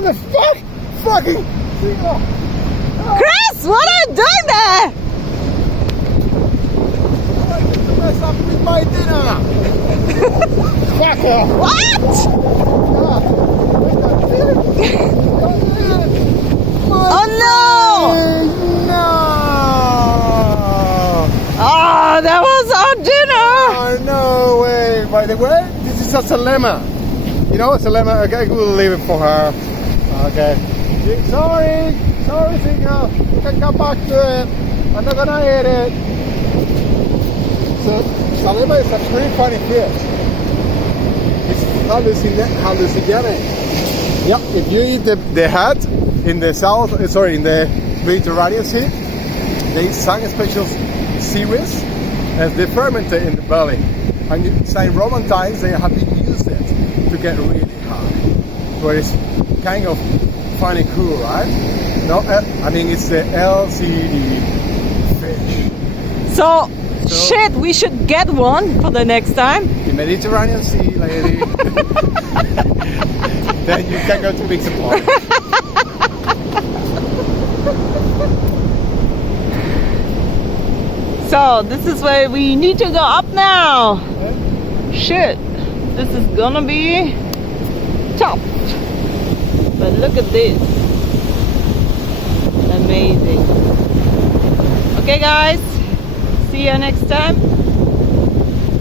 What the fuck? Fucking seagull. Chris, what are you doing there? To mess up with my dinner. Fuck off. What? Oh no! No! Oh, that was our dinner! Oh, no way! By the way, this is a salema. You know, a salema. Okay, we'll leave it for her. Okay. Sorry, Seagull. You can come back to it. I'm not gonna eat it. So, salema is a pretty funny fish. It's hallucinogenic. Yeah, if you eat the head in the south, sorry, in the Mediterranean Sea, they eat some special seaweeds as they ferment it in the belly. And in Roman times, they have been used it to get really high. Where it's kind of fun and cool, right? No, I mean it's the LCD fish. So, shit, we should get one for the next time. The Mediterranean Sea, lady. Then you can go to Big Supply. So, this is where we need to go up now. Shit, this is gonna be tough. But look at this. Amazing. Okay guys, see you next time.